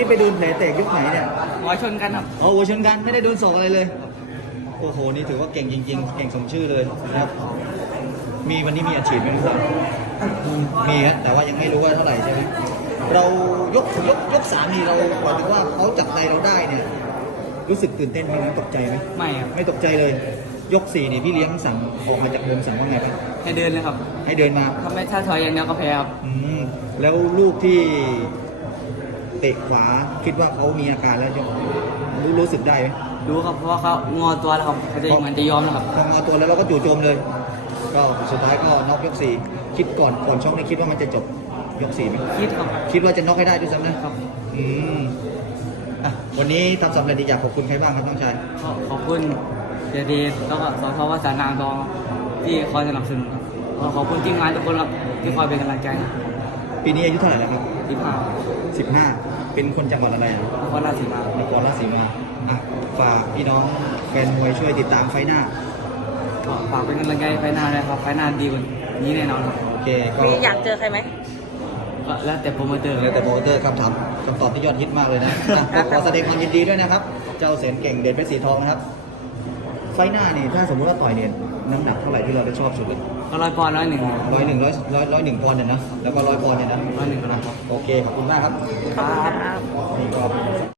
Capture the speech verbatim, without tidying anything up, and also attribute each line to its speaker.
Speaker 1: ไปโดนแผลแตกยกไหนเนี่ย
Speaker 2: หัวชนกันครับ
Speaker 1: อ๋อหัวชนกันไม่ได้โดนศอกอะไรเลยโอ้โหนี่ถือว่าเก่งจริงๆเก่งสมชื่อเลยนะครับมีวันนี้มีอาชีพไหมครับมีฮะแต่ว่ายังไม่รู้ว่าเท่าไหร่ใช่ไหมเรายกยกยกสามนี่เราหมายถึงว่าเขาจับใจเราได้เนี่ยรู้สึกตื่นเต้นไหมตกใจไหม
Speaker 2: ไม่ครับ
Speaker 1: ไม่ตกใจเลย ยกสี่นี่พี่เลี้ยงสั่งออกมาจากเดิมสั่งว่าไงบ้าง
Speaker 2: ให้เดินเลยครับ
Speaker 1: ให้เดินมา
Speaker 2: ถ้าไม่ถ้าถอยอย่างเดียวก็แพ้ครับ
Speaker 1: อืมแล้วลูกที่เตะขวาคิดว่าเขามีอาการแล้วจะรู้รู้สึกได้ไหม
Speaker 2: ดูครับเพราะว่าเขางอตัวแล้วครับเขาจะเหมือนจะยอมแล้วครับ
Speaker 1: พอมาตัวแล้วเราก็จู่โจมเลย ก็สุดท้ายก็น็อกยกสี่คิดก่อนก่อนชกนี่คิดว่ามันจะจบยกสี่ไหม
Speaker 2: คิดครับ
Speaker 1: คิดว่าจะน็อกให้ได้ด้วยซ้ำนะครับ อืมอ่ะวันนี้ทำสำเร็จดีอยากขอบคุณใครบ้างครับน้องชาย
Speaker 2: ขอขอบคุณเจดีแล้วก็สทวสานางทองที่คอยสนับสนุนครับขอขอบคุณทีมงานทุกคนครับที่คอยเป็นกำลังใจ
Speaker 1: ปีนี้อายุเท่าไหร่แล้วครับ
Speaker 2: ที่ผ่าน
Speaker 1: สิบห้าเป็นคนจังหวัดอะไรอ่ะ
Speaker 2: นครราชสีมาน
Speaker 1: ครราชสีมาอ่ะฝากพี่น้องแฟนมวยช่วยติดตามไฟหน้า
Speaker 2: ก็ฝากเป็นกำลังใจไฟหน้าเลยครับไฟหน้าดีกว่านี้แน่นอนครับ
Speaker 1: โอเคก็
Speaker 3: มีอยากเจอใครไหม
Speaker 2: ก็แล้วแต่โปรโมเตอร์
Speaker 1: แล้วแต่โปรโมเตอร์คำถามคำตอบที่ยอดฮิตมากเลยนะอ่ะก็ขอแสดงความยินดีด้วยนะครับ เจ้าเสนเก่งเด่นเพชรสีทองนะครับ ไฟหน้านี่ถ้าสมมติว่าต่อยเนี่ยน้ำหนักเท่าไหร่ที่เราได้ชอบสุดเลย
Speaker 2: ก็ร้อยปอนด์ร้อยหนึ่ง
Speaker 1: ร้อยหนึ่งร้อยร้อยร้อยหนึ่งปอนด์เนี่ยนะแล้วก็ร้อยปอนด์เนี่ยนะ
Speaker 2: ร้อยหนึ่งนะครับ
Speaker 1: โอเคขอบคุณมากครับ
Speaker 3: ขอบคุณครับ
Speaker 1: นี่ก็